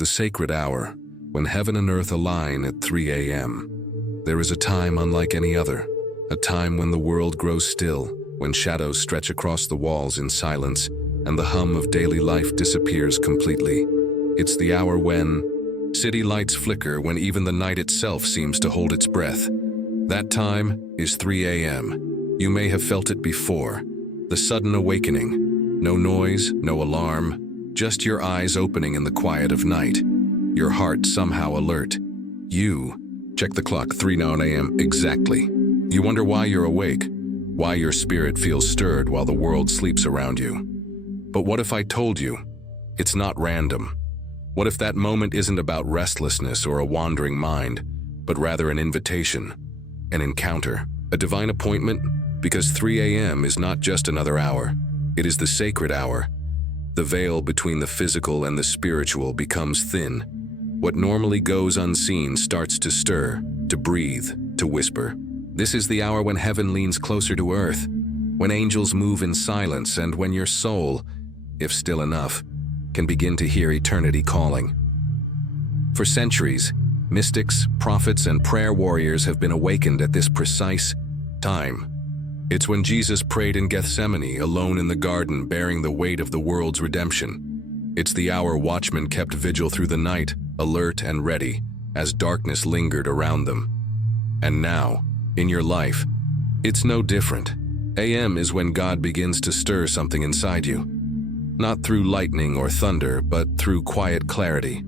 the sacred hour, when heaven and earth align at 3 a.m. There is a time unlike any other, a time when the world grows still, when shadows stretch across the walls in silence, and the hum of daily life disappears completely. It's the hour when city lights flicker, when even the night itself seems to hold its breath. That time is 3 a.m. You may have felt it before, the sudden awakening. No noise, no alarm, just your eyes opening in the quiet of night. Your heart somehow alert. You check the clock, 3 a.m. exactly. You wonder why you're awake, why your spirit feels stirred while the world sleeps around you. But what if I told you it's not random? What if that moment isn't about restlessness or a wandering mind, but rather an invitation, an encounter, a divine appointment? Because 3 a.m. is not just another hour, it is the sacred hour. The veil between the physical and the spiritual becomes thin. What normally goes unseen starts to stir, to breathe, to whisper. This is the hour when heaven leans closer to earth, when angels move in silence, and when your soul, if still enough, can begin to hear eternity calling. For centuries, mystics, prophets, and prayer warriors have been awakened at this precise time. It's when Jesus prayed in Gethsemane, alone in the garden, bearing the weight of the world's redemption. It's the hour watchmen kept vigil through the night, alert and ready, as darkness lingered around them. And now, in your life, it's no different. AM is when God begins to stir something inside you. Not through lightning or thunder, but through quiet clarity.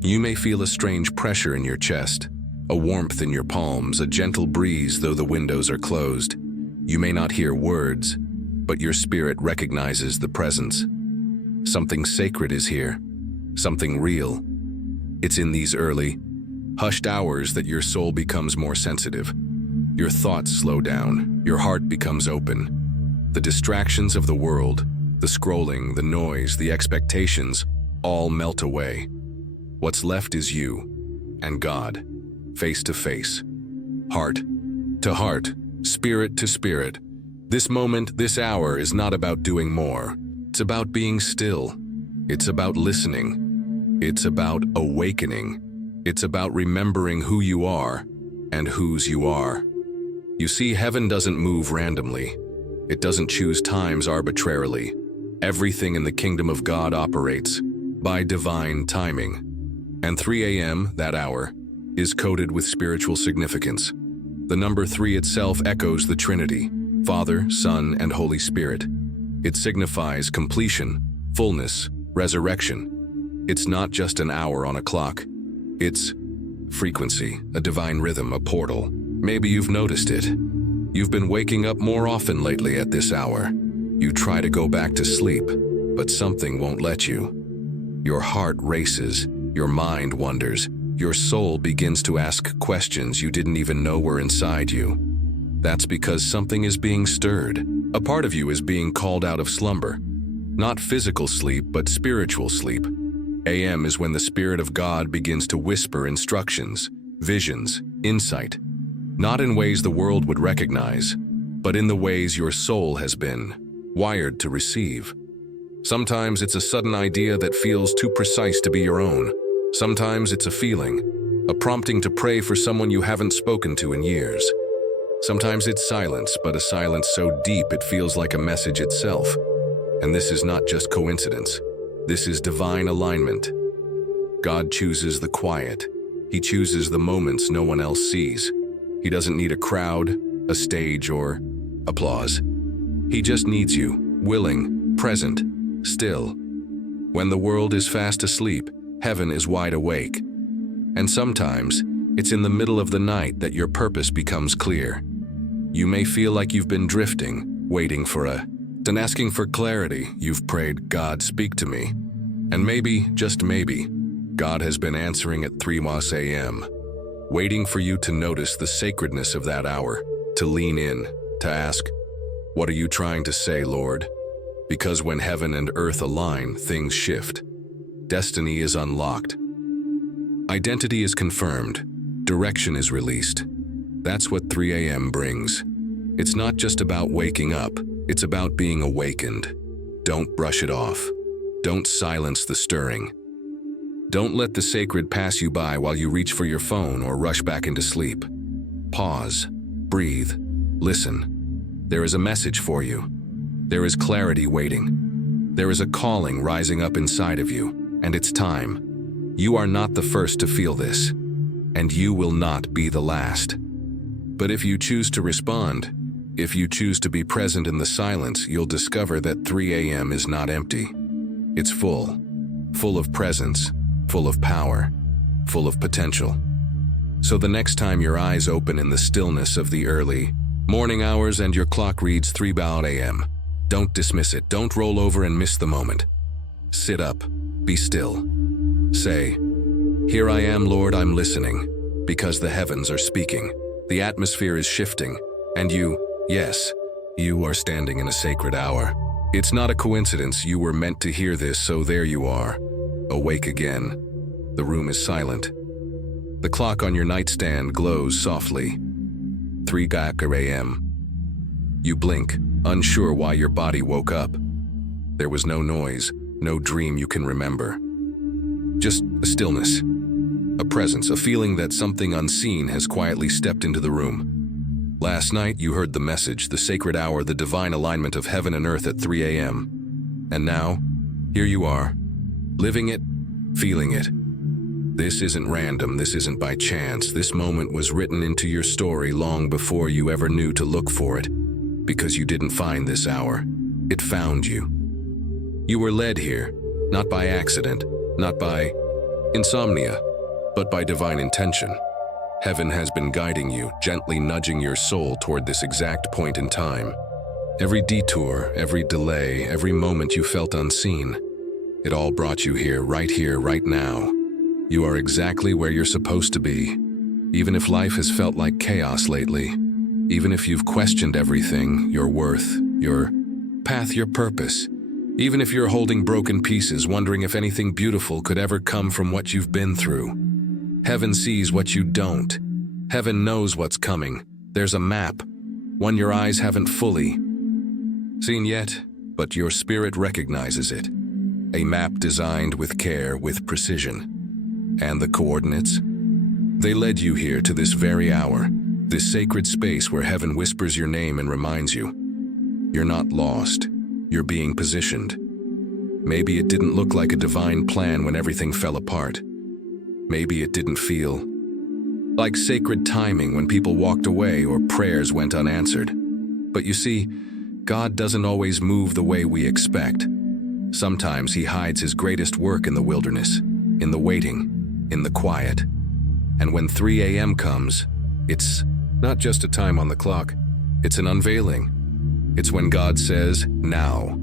You may feel a strange pressure in your chest, a warmth in your palms, a gentle breeze though the windows are closed. You may not hear words, but your spirit recognizes the presence. Something sacred is here, something real. It's in these early, hushed hours that your soul becomes more sensitive. Your thoughts slow down, your heart becomes open. The distractions of the world, the scrolling, the noise, the expectations, all melt away. What's left is you and God, face to face, heart to heart, spirit to spirit. This moment, this hour is not about doing more. It's about being still. It's about listening. It's about awakening. It's about remembering who you are and whose you are. You see, heaven doesn't move randomly. It doesn't choose times arbitrarily. Everything in the kingdom of God operates by divine timing. And 3 a.m., that hour, is coded with spiritual significance. The number 3 itself echoes the Trinity, Father, Son, and Holy Spirit. It signifies completion, fullness, resurrection. It's not just an hour on a clock. It's frequency, a divine rhythm, a portal. Maybe you've noticed it. You've been waking up more often lately at this hour. You try to go back to sleep, but something won't let you. Your heart races, your mind wanders, your soul begins to ask questions you didn't even know were inside you. That's because something is being stirred. A part of you is being called out of slumber. Not physical sleep, but spiritual sleep. AM is when the Spirit of God begins to whisper instructions, visions, insight. Not in ways the world would recognize, but in the ways your soul has been wired to receive. Sometimes it's a sudden idea that feels too precise to be your own. Sometimes it's a feeling, a prompting to pray for someone you haven't spoken to in years. Sometimes it's silence, but a silence so deep it feels like a message itself. And this is not just coincidence. This is divine alignment. God chooses the quiet. He chooses the moments no one else sees. He doesn't need a crowd, a stage, or applause. He just needs you, willing, present, still. When the world is fast asleep, heaven is wide awake. And sometimes, it's in the middle of the night that your purpose becomes clear. You may feel like you've been drifting, waiting for and asking for clarity. You've prayed, God, speak to me. And maybe, just maybe, God has been answering at 3 a.m., waiting for you to notice the sacredness of that hour, to lean in, to ask, what are you trying to say, Lord? Because when heaven and earth align, things shift. Destiny is unlocked. Identity is confirmed. Direction is released. That's what 3 a.m. brings. It's not just about waking up, it's about being awakened. Don't brush it off. Don't silence the stirring. Don't let the sacred pass you by while you reach for your phone or rush back into sleep. Pause, breathe, listen. There is a message for you. There is clarity waiting. There is a calling rising up inside of you, and it's time. You are not the first to feel this, and you will not be the last. But if you choose to respond, if you choose to be present in the silence, you'll discover that 3 a.m. is not empty. It's full of presence, full of power, full of potential. So the next time your eyes open in the stillness of the early morning hours and your clock reads 3 a.m., don't dismiss it. Don't roll over and miss the moment. Sit up, be still. Say, "Here I am, Lord, I'm listening," because the heavens are speaking. The atmosphere is shifting, and yes, you are standing in a sacred hour. It's not a coincidence. You were meant to hear this, so there you are. Awake again. The room is silent. The clock on your nightstand glows softly. 3 a.m. You blink, unsure why your body woke up. There was no noise, no dream you can remember. Just a stillness, a presence, a feeling that something unseen has quietly stepped into the room. Last night you heard the message, the sacred hour, the divine alignment of heaven and earth at 3 a.m. And now, here you are, living it, feeling it. This isn't random, this isn't by chance. This moment was written into your story long before you ever knew to look for it. Because you didn't find this hour, it found you. You were led here, not by accident, not by insomnia, but by divine intention. Heaven has been guiding you, gently nudging your soul toward this exact point in time. Every detour, every delay, every moment you felt unseen, it all brought you here, right now. You are exactly where you're supposed to be. Even if life has felt like chaos lately, even if you've questioned everything, your worth, your path, your purpose, even if you're holding broken pieces, wondering if anything beautiful could ever come from what you've been through. Heaven sees what you don't. Heaven knows what's coming. There's a map, one your eyes haven't fully seen yet, but your spirit recognizes it. A map designed with care, with precision. And the coordinates? They led you here to this very hour, this sacred space where heaven whispers your name and reminds you. You're not lost. You're being positioned. Maybe it didn't look like a divine plan when everything fell apart. Maybe it didn't feel like sacred timing when people walked away or prayers went unanswered. But you see, God doesn't always move the way we expect. Sometimes He hides His greatest work in the wilderness, in the waiting, in the quiet. And when 3 a.m. comes, it's not just a time on the clock, it's an unveiling. It's when God says, now.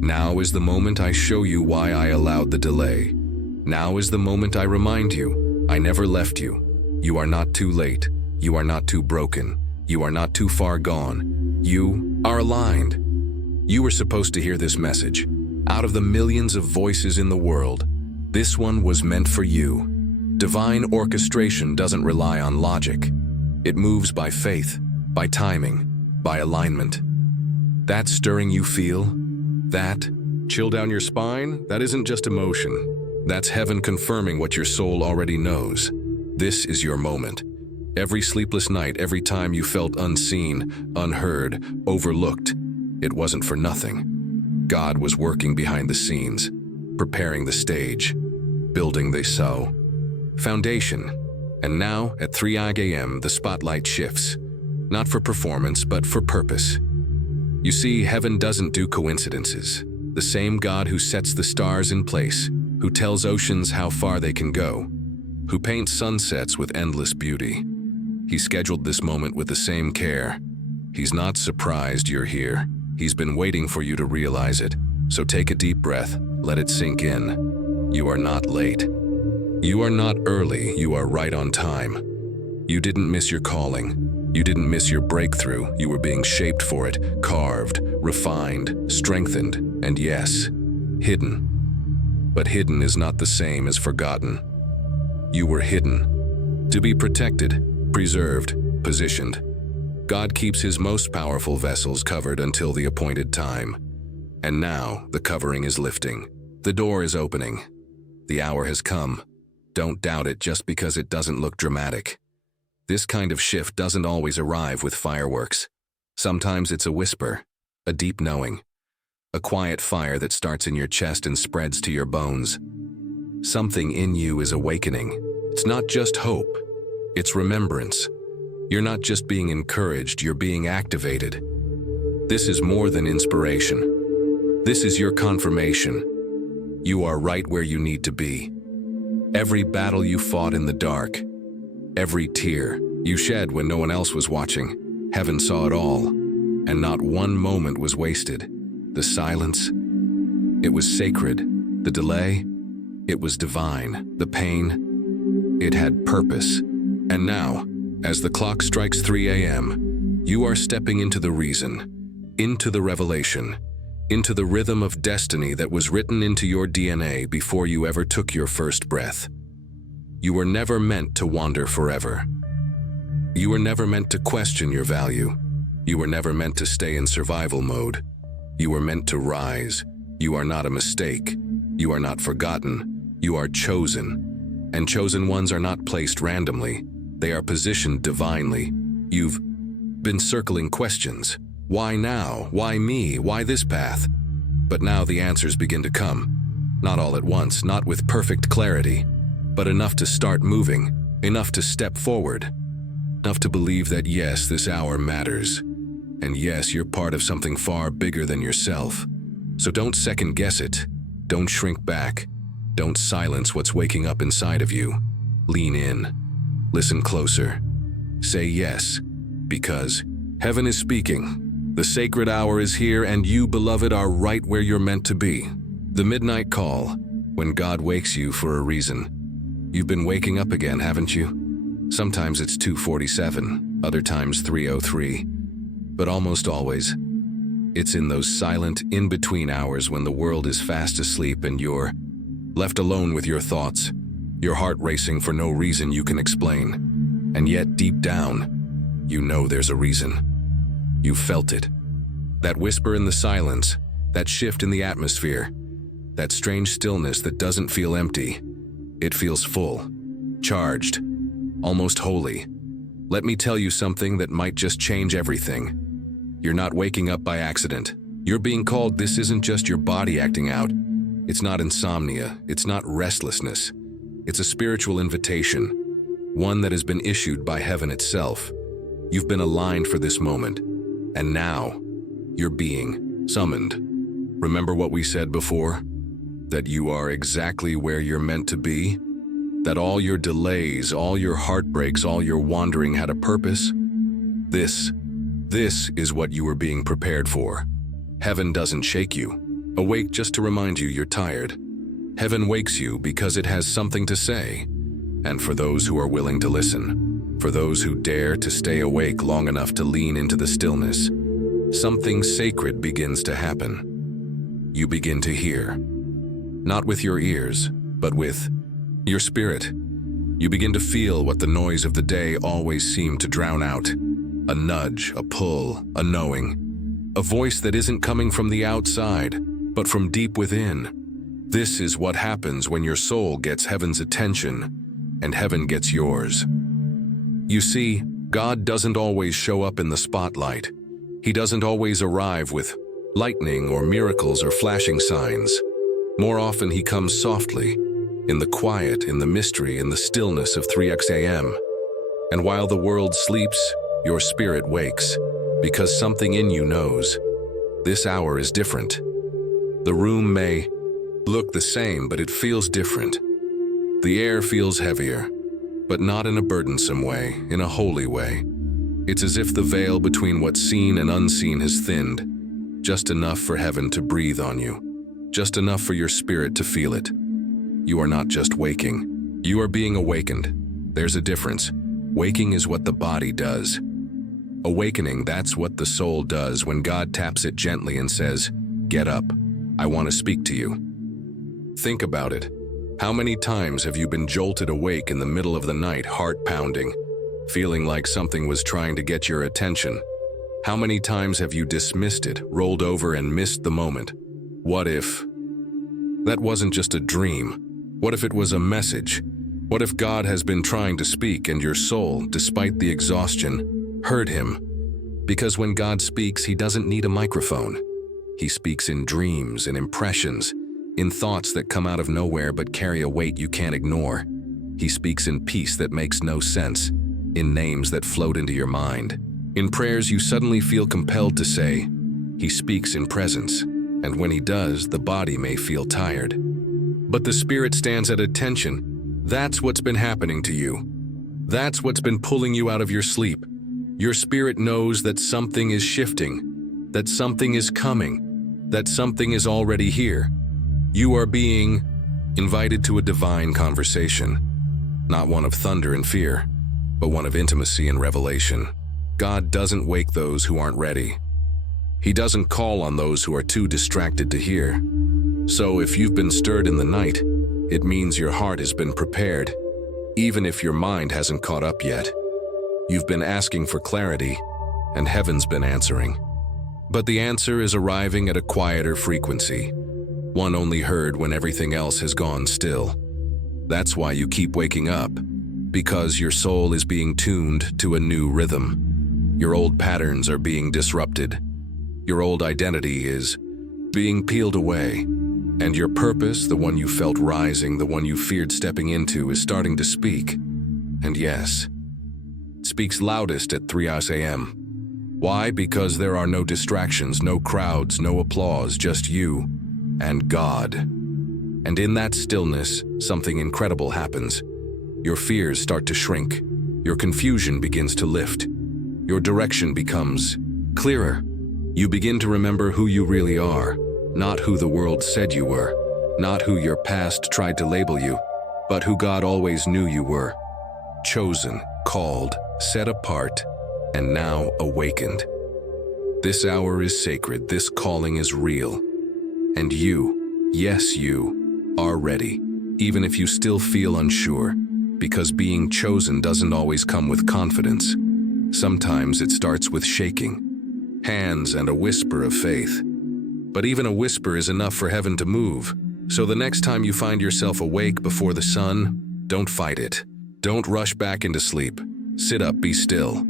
Now is the moment I show you why I allowed the delay. Now is the moment I remind you, I never left you. You are not too late. You are not too broken. You are not too far gone. You are aligned. You were supposed to hear this message. Out of the millions of voices in the world, this one was meant for you. Divine orchestration doesn't rely on logic. It moves by faith, by timing, by alignment. That stirring you feel, that chill down your spine, that isn't just emotion. That's heaven confirming what your soul already knows. This is your moment. Every sleepless night, every time you felt unseen, unheard, overlooked, it wasn't for nothing. God was working behind the scenes, preparing the stage, building the foundation. And now, at 3 a.m., the spotlight shifts. Not for performance, but for purpose. You see, heaven doesn't do coincidences. The same God who sets the stars in place, who tells oceans how far they can go, who paints sunsets with endless beauty. He scheduled this moment with the same care. He's not surprised you're here. He's been waiting for you to realize it. So take a deep breath, let it sink in. You are not late. You are not early, you are right on time. You didn't miss your calling. You didn't miss your breakthrough. You were being shaped for it, carved, refined, strengthened, and yes, hidden. But hidden is not the same as forgotten. You were hidden, to be protected, preserved, positioned. God keeps His most powerful vessels covered until the appointed time. And now, the covering is lifting. The door is opening. The hour has come. Don't doubt it just because it doesn't look dramatic. This kind of shift doesn't always arrive with fireworks. Sometimes it's a whisper, a deep knowing, a quiet fire that starts in your chest and spreads to your bones. Something in you is awakening. It's not just hope, it's remembrance. You're not just being encouraged, you're being activated. This is more than inspiration. This is your confirmation. You are right where you need to be. Every battle you fought in the dark, every tear you shed when no one else was watching, heaven saw it all, and not one moment was wasted. The silence, it was sacred. The delay, it was divine. The pain, it had purpose. And now, as the clock strikes 3 a.m., you are stepping into the reason, into the revelation, into the rhythm of destiny that was written into your DNA before you ever took your first breath. You were never meant to wander forever. You were never meant to question your value. You were never meant to stay in survival mode. You were meant to rise. You are not a mistake. You are not forgotten. You are chosen. And chosen ones are not placed randomly. They are positioned divinely. You've been circling questions. Why now? Why me? Why this path? But now the answers begin to come. Not all at once, not with perfect clarity, but enough to start moving, enough to step forward, enough to believe that yes, this hour matters. And yes, you're part of something far bigger than yourself. So don't second guess it. Don't shrink back. Don't silence what's waking up inside of you. Lean in. Listen closer. Say yes, because heaven is speaking. The sacred hour is here, and you, beloved, are right where you're meant to be. The midnight call, when God wakes you for a reason. You've been waking up again, haven't you? Sometimes it's 2:47, other times 3:03. But almost always, it's in those silent, in-between hours when the world is fast asleep and you're left alone with your thoughts, your heart racing for no reason you can explain. And yet, deep down, you know there's a reason. You felt it. That whisper in the silence, that shift in the atmosphere, that strange stillness that doesn't feel empty. It feels full, charged, almost holy. Let me tell you something that might just change everything. You're not waking up by accident. You're being called. This isn't just your body acting out. It's not insomnia. It's not restlessness. It's a spiritual invitation, one that has been issued by heaven itself. You've been aligned for this moment. And now, you're being summoned. Remember what we said before? That you are exactly where you're meant to be? That all your delays, all your heartbreaks, all your wandering had a purpose? This is what you were being prepared for. Heaven doesn't shake you, awake just to remind you you're tired. Heaven wakes you because it has something to say. And for those who are willing to listen, for those who dare to stay awake long enough to lean into the stillness, something sacred begins to happen. You begin to hear, not with your ears, but with your spirit. You begin to feel what the noise of the day always seemed to drown out. A nudge, a pull, a knowing. A voice that isn't coming from the outside, but from deep within. This is what happens when your soul gets heaven's attention, and heaven gets yours. You see, God doesn't always show up in the spotlight. He doesn't always arrive with lightning or miracles or flashing signs. More often he comes softly, in the quiet, in the mystery, in the stillness of 3 a.m. And while the world sleeps, your spirit wakes, because something in you knows. This hour is different. The room may look the same, but it feels different. The air feels heavier, but not in a burdensome way, in a holy way. It's as if the veil between what's seen and unseen has thinned, just enough for heaven to breathe on you, just enough for your spirit to feel it. You are not just waking, you are being awakened. There's a difference. Waking is what the body does. Awakening, that's what the soul does when God taps it gently and says, "Get up, I want to speak to you." Think about it. How many times have you been jolted awake in the middle of the night, heart pounding, feeling like something was trying to get your attention? How many times have you dismissed it, rolled over and missed the moment? What if that wasn't just a dream? What if it was a message? What if God has been trying to speak and your soul, despite the exhaustion, heard him? Because when God speaks, he doesn't need a microphone. He speaks in dreams, in impressions, in thoughts that come out of nowhere but carry a weight you can't ignore. He speaks in peace that makes no sense, in names that float into your mind. In prayers you suddenly feel compelled to say. He speaks in presence, and when he does, the body may feel tired. But the spirit stands at attention. That's what's been happening to you. That's what's been pulling you out of your sleep. Your spirit knows that something is shifting, that something is coming, that something is already here. You are being invited to a divine conversation, not one of thunder and fear, but one of intimacy and revelation. God doesn't wake those who aren't ready. He doesn't call on those who are too distracted to hear. So if you've been stirred in the night, it means your heart has been prepared, even if your mind hasn't caught up yet. You've been asking for clarity, and heaven's been answering. But the answer is arriving at a quieter frequency, one only heard when everything else has gone still. That's why you keep waking up, because your soul is being tuned to a new rhythm. Your old patterns are being disrupted. Your old identity is being peeled away, and your purpose, the one you felt rising, the one you feared stepping into, is starting to speak. And yes, it speaks loudest at 3 a.m. Why? Because there are no distractions, no crowds, no applause, just you and God. And in that stillness, something incredible happens. Your fears start to shrink. Your confusion begins to lift. Your direction becomes clearer. You begin to remember who you really are, not who the world said you were, not who your past tried to label you, but who God always knew you were. Chosen, called, set apart, and now awakened. This hour is sacred, this calling is real. And you, yes you, are ready, even if you still feel unsure, because being chosen doesn't always come with confidence. Sometimes it starts with shaking, hands and a whisper of faith. But even a whisper is enough for heaven to move. So the next time you find yourself awake before the sun, don't fight it. Don't rush back into sleep. Sit up, be still.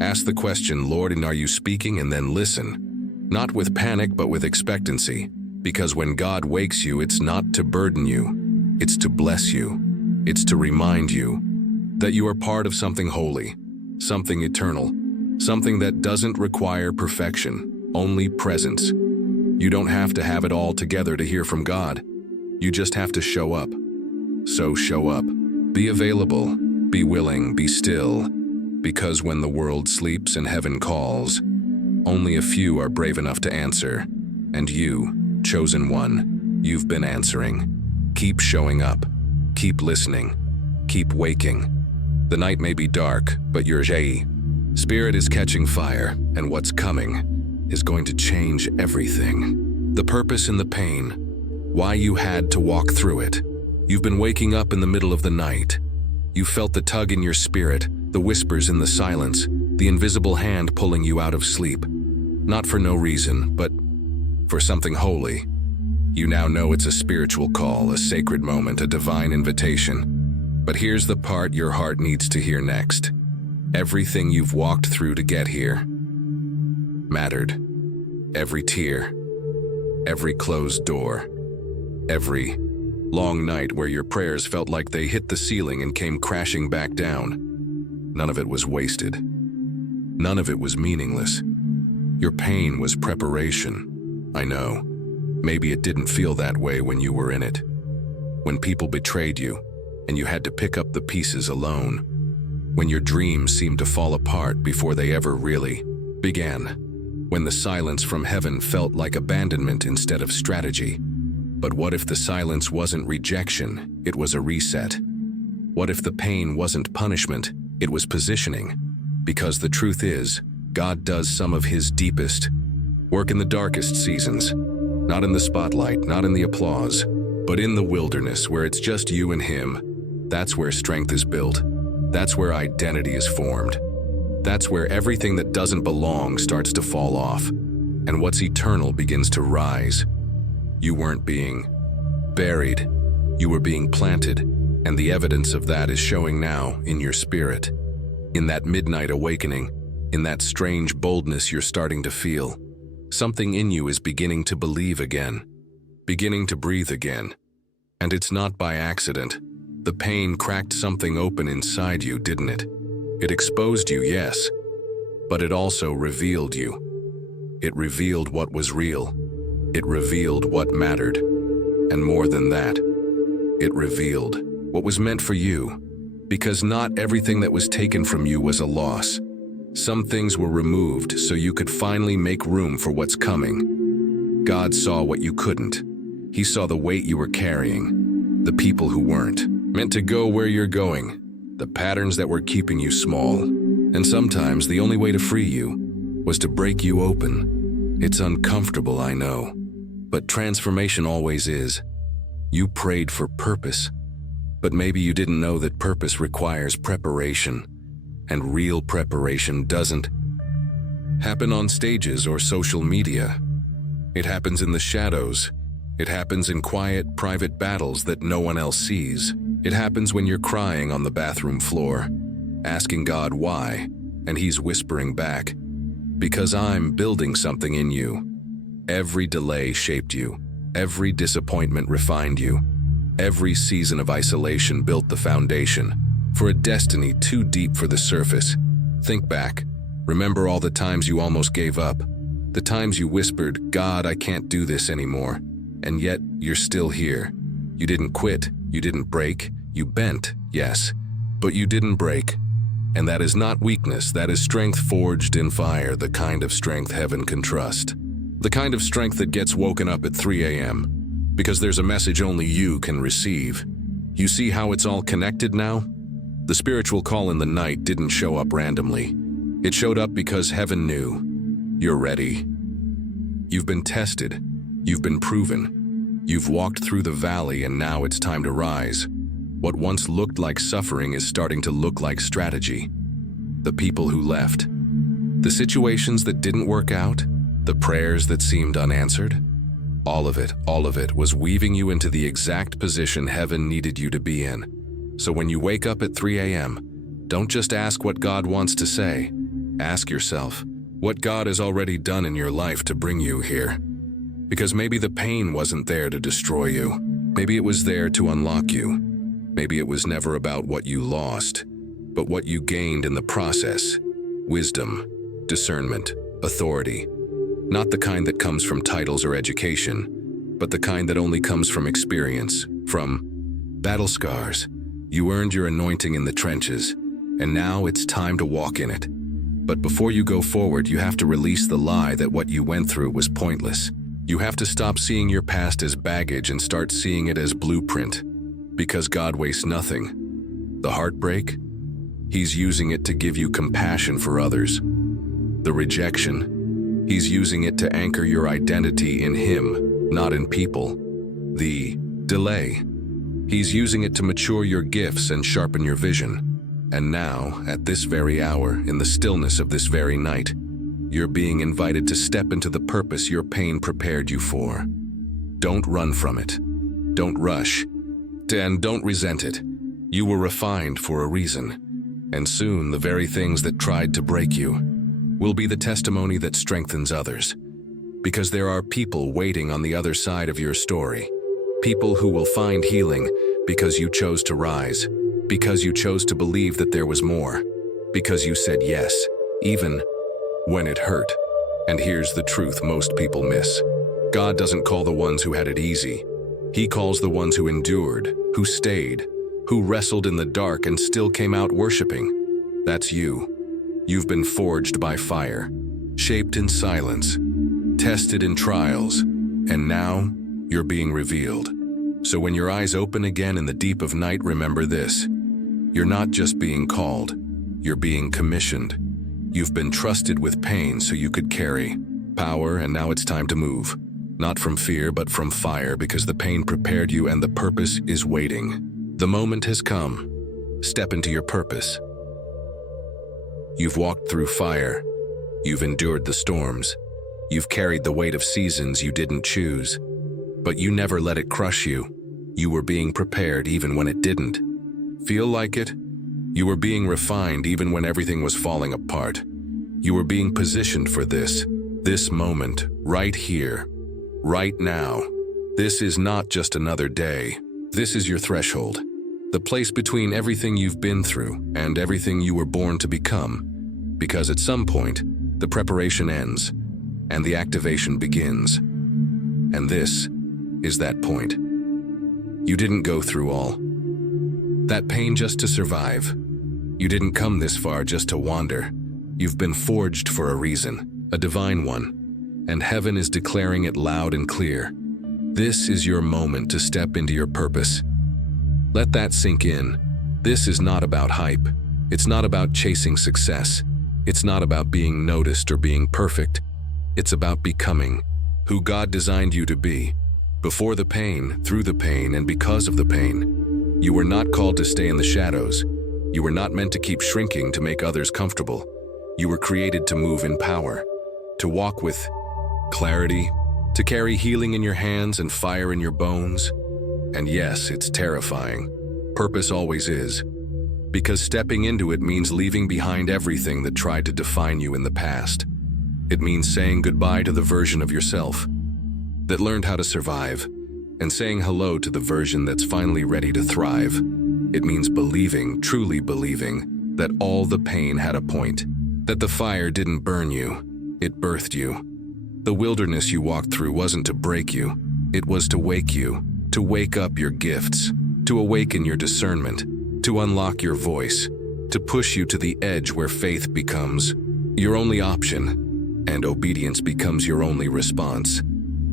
Ask the question, Lord, and are you speaking? And then listen. Not with panic, but with expectancy. Because when God wakes you, it's not to burden you. It's to bless you. It's to remind you that you are part of something holy, something eternal, something that doesn't require perfection, only presence. You don't have to have it all together to hear from God. You just have to show up. So show up. Be available. Be willing. Be still. Because when the world sleeps and heaven calls, only a few are brave enough to answer. And you, chosen one, you've been answering. Keep showing up. Keep listening. Keep waking. The night may be dark, but your spirit is catching fire, and what's coming is going to change everything. The purpose in the pain, why you had to walk through it. You've been waking up in the middle of the night. You felt the tug in your spirit, the whispers in the silence, the invisible hand pulling you out of sleep. Not for no reason, but for something holy. You now know it's a spiritual call, a sacred moment, a divine invitation. But here's the part your heart needs to hear next. Everything you've walked through to get here mattered. Every tear, every closed door, every long night where your prayers felt like they hit the ceiling and came crashing back down. None of it was wasted. None of it was meaningless. Your pain was preparation. I know. Maybe it didn't feel that way when you were in it. When people betrayed you, and you had to pick up the pieces alone. When your dreams seemed to fall apart before they ever really began. When the silence from heaven felt like abandonment instead of strategy. But what if the silence wasn't rejection, it was a reset? What if the pain wasn't punishment, it was positioning? Because the truth is, God does some of his deepest work in the darkest seasons. Not in the spotlight, not in the applause, but in the wilderness where it's just you and him. That's where strength is built. That's where identity is formed. That's where everything that doesn't belong starts to fall off, and what's eternal begins to rise. You weren't being buried. You were being planted, and the evidence of that is showing now in your spirit. In that midnight awakening, in that strange boldness you're starting to feel, something in you is beginning to believe again, beginning to breathe again. And it's not by accident. The pain cracked something open inside you, didn't it? It exposed you, yes, but it also revealed you. It revealed what was real. It revealed what mattered. And more than that, it revealed what was meant for you. Because not everything that was taken from you was a loss. Some things were removed so you could finally make room for what's coming. God saw what you couldn't. He saw the weight you were carrying, the people who weren't meant to go where you're going, the patterns that were keeping you small. And sometimes the only way to free you was to break you open. It's uncomfortable, I know, but transformation always is. You prayed for purpose, but maybe you didn't know that purpose requires preparation, and real preparation doesn't happen on stages or social media. It happens in the shadows. It happens in quiet, private battles that no one else sees. It happens when you're crying on the bathroom floor, asking God why, and He's whispering back, "Because I'm building something in you." Every delay shaped you. Every disappointment refined you. Every season of isolation built the foundation for a destiny too deep for the surface. Think back. Remember all the times you almost gave up. The times you whispered, "God, I can't do this anymore." And yet, you're still here. You didn't quit. You didn't break. You bent, yes, but you didn't break. And that is not weakness. That is strength forged in fire, the kind of strength heaven can trust. The kind of strength that gets woken up at 3 a.m. because there's a message only you can receive. You see how it's all connected now? The spiritual call in the night didn't show up randomly. It showed up because heaven knew. You're ready. You've been tested. You've been proven. You've walked through the valley, and now it's time to rise. What once looked like suffering is starting to look like strategy. The people who left. The situations that didn't work out. The prayers that seemed unanswered. All of it was weaving you into the exact position heaven needed you to be in. So when you wake up at 3 a.m., don't just ask what God wants to say. Ask yourself what God has already done in your life to bring you here. Because maybe the pain wasn't there to destroy you. Maybe it was there to unlock you. Maybe it was never about what you lost, but what you gained in the process. Wisdom, discernment, authority. Not the kind that comes from titles or education, but the kind that only comes from experience, from battle scars. You earned your anointing in the trenches, and now it's time to walk in it. But before you go forward, you have to release the lie that what you went through was pointless. You have to stop seeing your past as baggage and start seeing it as blueprint. Because God wastes nothing. The heartbreak? He's using it to give you compassion for others. The rejection? He's using it to anchor your identity in Him, not in people. The delay? He's using it to mature your gifts and sharpen your vision. And now, at this very hour, in the stillness of this very night, you're being invited to step into the purpose your pain prepared you for. Don't run from it. Don't rush. And don't resent it. You were refined for a reason. And soon, the very things that tried to break you will be the testimony that strengthens others. Because there are people waiting on the other side of your story. People who will find healing because you chose to rise. Because you chose to believe that there was more. Because you said yes, even when it hurt. And here's the truth most people miss. God doesn't call the ones who had it easy. He calls the ones who endured, who stayed, who wrestled in the dark and still came out worshiping. That's you. You've been forged by fire, shaped in silence, tested in trials, and now you're being revealed. So when your eyes open again in the deep of night, remember this. You're not just being called, you're being commissioned. You've been trusted with pain so you could carry power, and now it's time to move. Not from fear, but from fire, because the pain prepared you and the purpose is waiting. The moment has come. Step into your purpose. You've walked through fire. You've endured the storms. You've carried the weight of seasons you didn't choose. But you never let it crush you. You were being prepared even when it didn't. Feel like it? You were being refined even when everything was falling apart. You were being positioned for this moment, right here, right now. This is not just another day. This is your threshold. The place between everything you've been through and everything you were born to become. Because at some point, the preparation ends and the activation begins. And this is that point. You didn't go through all that pain just to survive. You didn't come this far just to wander. You've been forged for a reason, a divine one, and heaven is declaring it loud and clear. This is your moment to step into your purpose. Let that sink in. This is not about hype. It's not about chasing success. It's not about being noticed or being perfect. It's about becoming who God designed you to be. Before the pain, through the pain, and because of the pain. You were not called to stay in the shadows. You were not meant to keep shrinking to make others comfortable. You were created to move in power, to walk with clarity, to carry healing in your hands and fire in your bones. And yes, it's terrifying. Purpose always is. Because stepping into it means leaving behind everything that tried to define you in the past. It means saying goodbye to the version of yourself that learned how to survive, and saying hello to the version that's finally ready to thrive. It means believing, truly believing, that all the pain had a point, that the fire didn't burn you, it birthed you. The wilderness you walked through wasn't to break you, it was to wake you, to wake up your gifts, to awaken your discernment, to unlock your voice, to push you to the edge where faith becomes your only option, and obedience becomes your only response.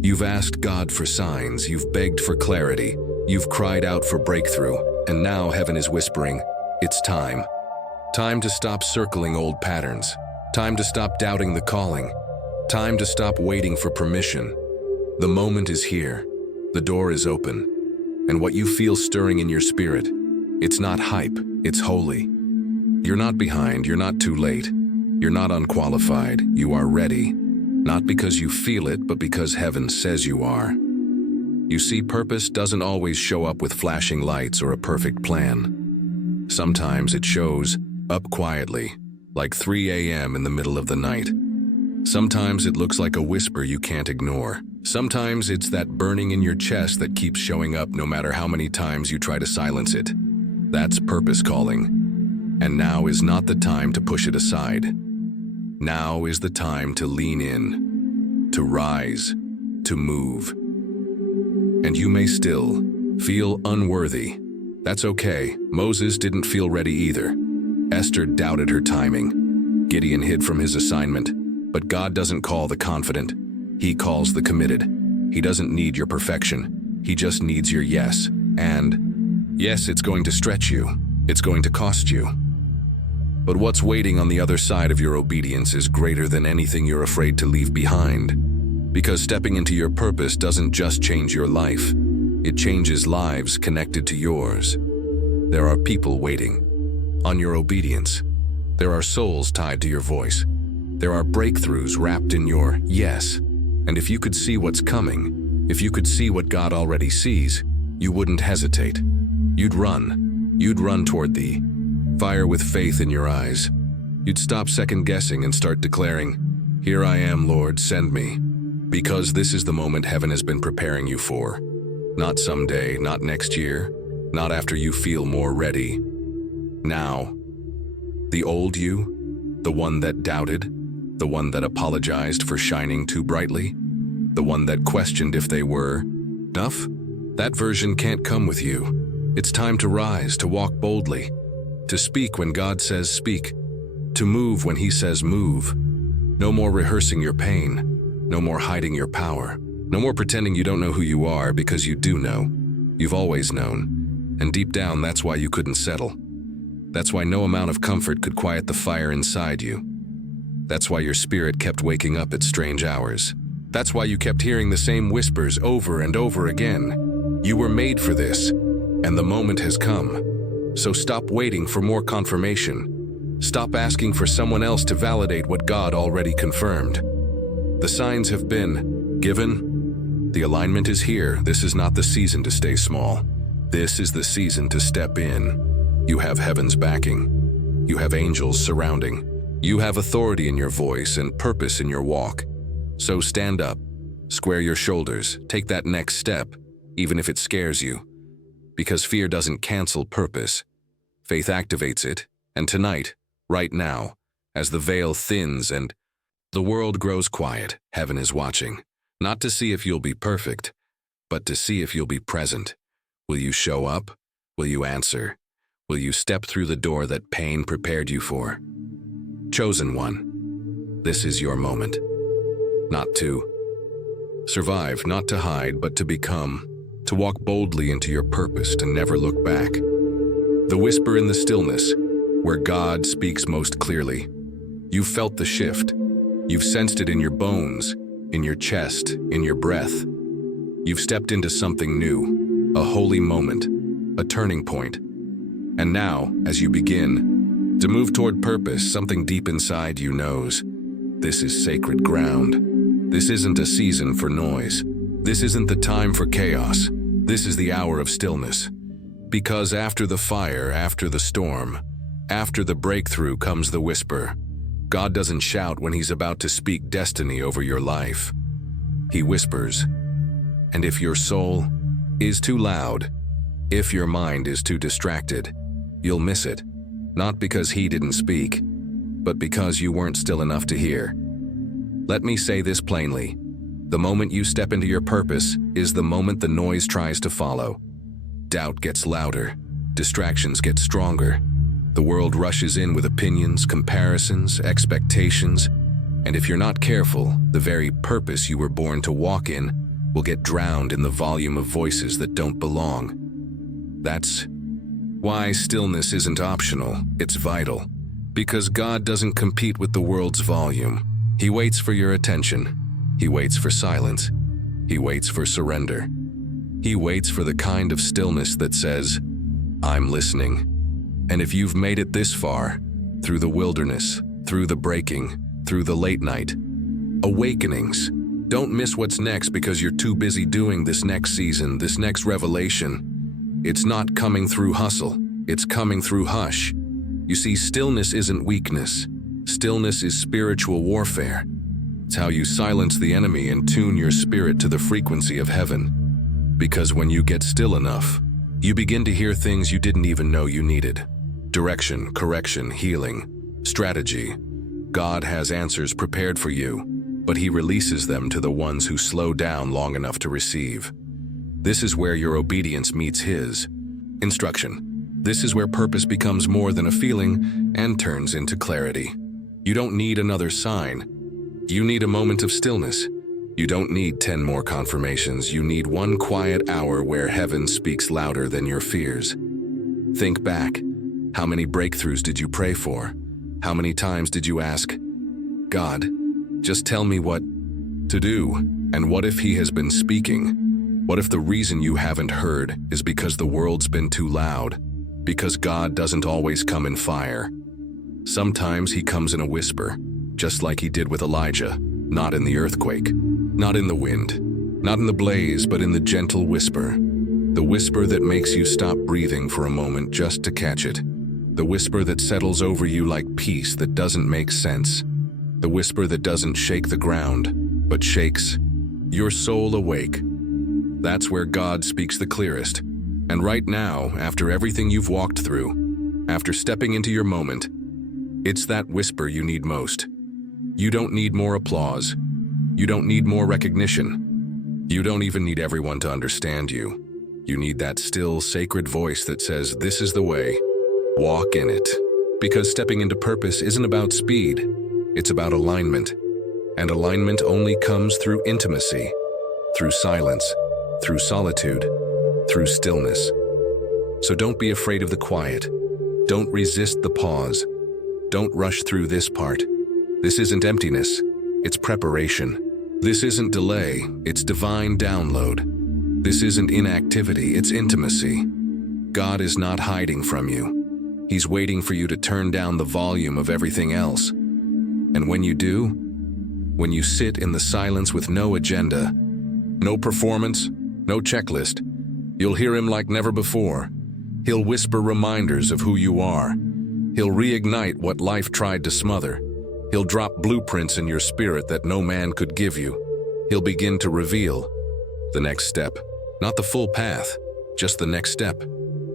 You've asked God for signs, you've begged for clarity, you've cried out for breakthrough, and now heaven is whispering, it's time. Time to stop circling old patterns. Time to stop doubting the calling. Time to stop waiting for permission. The moment is here. The door is open. And what you feel stirring in your spirit, it's not hype, it's holy. You're not behind, you're not too late. You're not unqualified, you are ready. Not because you feel it, but because heaven says you are. You see, purpose doesn't always show up with flashing lights or a perfect plan. Sometimes it shows up quietly, like 3 a.m. in the middle of the night. Sometimes it looks like a whisper you can't ignore. Sometimes it's that burning in your chest that keeps showing up no matter how many times you try to silence it. That's purpose calling. And now is not the time to push it aside. Now is the time to lean in, to rise, to move. And you may still feel unworthy. That's okay. Moses didn't feel ready either. Esther doubted her timing. Gideon hid from his assignment. But God doesn't call the confident. He calls the committed. He doesn't need your perfection. He just needs your yes. And yes, it's going to stretch you. It's going to cost you. But what's waiting on the other side of your obedience is greater than anything you're afraid to leave behind. Because stepping into your purpose doesn't just change your life. It changes lives connected to yours. There are people waiting on your obedience. There are souls tied to your voice. There are breakthroughs wrapped in your yes. And if you could see what's coming, if you could see what God already sees, you wouldn't hesitate. You'd run. You'd run toward the fire with faith in your eyes. You'd stop second-guessing and start declaring, "Here I am, Lord, send me." Because this is the moment heaven has been preparing you for. Not someday, not next year, not after you feel more ready. Now. The old you, the one that doubted, the one that apologized for shining too brightly, the one that questioned if they were enough, that version can't come with you. It's time to rise, to walk boldly, to speak when God says speak, to move when He says move. No more rehearsing your pain, no more hiding your power, no more pretending you don't know who you are because you do know. You've always known, and deep down that's why you couldn't settle. That's why no amount of comfort could quiet the fire inside you. That's why your spirit kept waking up at strange hours. That's why you kept hearing the same whispers over and over again. You were made for this, and the moment has come. So stop waiting for more confirmation. Stop asking for someone else to validate what God already confirmed. The signs have been given. The alignment is here. This is not the season to stay small. This is the season to step in. You have heaven's backing. You have angels surrounding. You have authority in your voice and purpose in your walk. So stand up, square your shoulders, take that next step, even if it scares you. Because fear doesn't cancel purpose. Faith activates it, and tonight, right now, as the veil thins and the world grows quiet, heaven is watching. Not to see if you'll be perfect, but to see if you'll be present. Will you show up? Will you answer? Will you step through the door that pain prepared you for? Chosen one, this is your moment. Not to survive, not to hide, but to become. To walk boldly into your purpose, to never look back. The whisper in the stillness, where God speaks most clearly. You've felt the shift. You've sensed it in your bones, in your chest, in your breath. You've stepped into something new, a holy moment, a turning point. And now, as you begin to move toward purpose, something deep inside you knows, this is sacred ground. This isn't a season for noise. This isn't the time for chaos. This is the hour of stillness. Because after the fire, after the storm, after the breakthrough comes the whisper. God doesn't shout when he's about to speak destiny over your life. He whispers. And if your soul is too loud, if your mind is too distracted, you'll miss it. Not because he didn't speak, but because you weren't still enough to hear. Let me say this plainly. The moment you step into your purpose is the moment the noise tries to follow. Doubt gets louder. Distractions get stronger. The world rushes in with opinions, comparisons, expectations, and if you're not careful, the very purpose you were born to walk in will get drowned in the volume of voices that don't belong. That's why stillness isn't optional, it's vital. Because God doesn't compete with the world's volume. He waits for your attention. He waits for silence. He waits for surrender. He waits for the kind of stillness that says, I'm listening. And if you've made it this far, through the wilderness, through the breaking, through the late night, awakenings, don't miss what's next because you're too busy doing this next season, this next revelation. It's not coming through hustle, it's coming through hush. You see, stillness isn't weakness. Stillness is spiritual warfare. It's how you silence the enemy and tune your spirit to the frequency of heaven. Because when you get still enough, you begin to hear things you didn't even know you needed. Direction, correction, healing, strategy. God has answers prepared for you, but he releases them to the ones who slow down long enough to receive. This is where your obedience meets his instruction. This is where purpose becomes more than a feeling and turns into clarity. You don't need another sign. You need a moment of stillness. You don't need 10 more confirmations. You need one quiet hour where heaven speaks louder than your fears. Think back. How many breakthroughs did you pray for? How many times did you ask, God, just tell me what to do? And what if he has been speaking? What if the reason you haven't heard is because the world's been too loud? Because God doesn't always come in fire. Sometimes he comes in a whisper, just like he did with Elijah, not in the earthquake, not in the wind, not in the blaze, but in the gentle whisper. The whisper that makes you stop breathing for a moment just to catch it. The whisper that settles over you like peace that doesn't make sense. The whisper that doesn't shake the ground, but shakes your soul awake. That's where God speaks the clearest. And right now, after everything you've walked through, after stepping into your moment, it's that whisper you need most. You don't need more applause. You don't need more recognition. You don't even need everyone to understand you. You need that still, sacred voice that says, this is the way. Walk in it. Because stepping into purpose isn't about speed. It's about alignment. And alignment only comes through intimacy, through silence, through solitude, through stillness. So don't be afraid of the quiet. Don't resist the pause. Don't rush through this part. This isn't emptiness, it's preparation. This isn't delay, it's divine download. This isn't inactivity, it's intimacy. God is not hiding from you. He's waiting for you to turn down the volume of everything else. And when you do, when you sit in the silence with no agenda, No performance, no checklist. You'll hear him like never before. He'll whisper reminders of who you are. He'll reignite what life tried to smother. He'll drop blueprints in your spirit that no man could give you. He'll begin to reveal the next step. Not the full path, just the next step.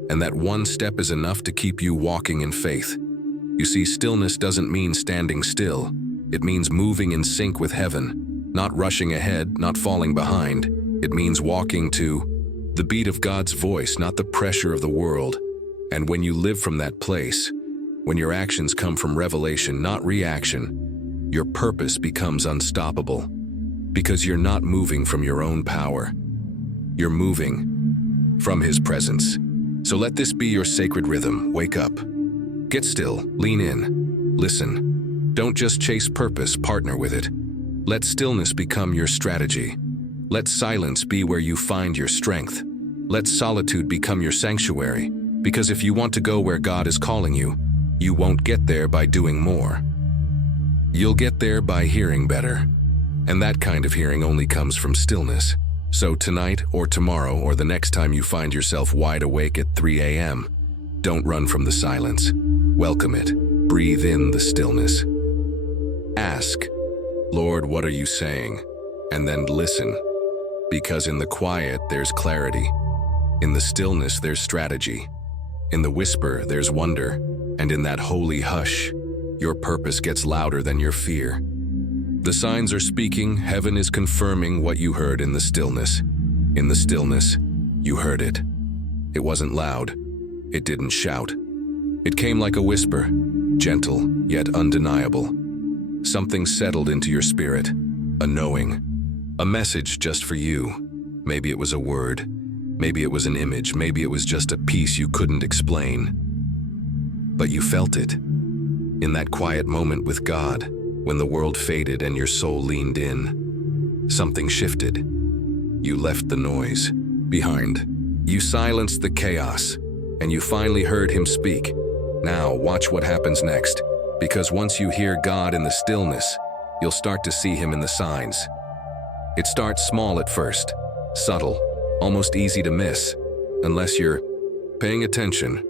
And that one step is enough to keep you walking in faith. You see, stillness doesn't mean standing still. It means moving in sync with heaven, not rushing ahead, not falling behind. It means walking to the beat of God's voice, not the pressure of the world. And when you live from that place, when your actions come from revelation, not reaction, your purpose becomes unstoppable. Because you're not moving from your own power. You're moving from His presence. So let this be your sacred rhythm. Wake up. Get still. Lean in. Listen. Don't just chase purpose, partner with it. Let stillness become your strategy. Let silence be where you find your strength. Let solitude become your sanctuary. Because if you want to go where God is calling you, you won't get there by doing more. You'll get there by hearing better. And that kind of hearing only comes from stillness. So tonight or tomorrow or the next time you find yourself wide awake at 3 a.m., don't run from the silence. Welcome it. Breathe in the stillness. Ask, Lord, what are you saying? And then listen. Because in the quiet, there's clarity. In the stillness, there's strategy. In the whisper, there's wonder. And in that holy hush, your purpose gets louder than your fear. The signs are speaking, heaven is confirming what you heard in the stillness. In the stillness, you heard it. It wasn't loud. It didn't shout. It came like a whisper, gentle yet undeniable. Something settled into your spirit, a knowing, a message just for you. Maybe it was a word, maybe it was an image, maybe it was just a piece you couldn't explain. But you felt it, in that quiet moment with God. When the world faded and your soul leaned in, something shifted. You left the noise behind. You silenced the chaos, and you finally heard Him speak. Now watch what happens next, because once you hear God in the stillness, you'll start to see Him in the signs. It starts small at first, subtle, almost easy to miss, unless you're paying attention.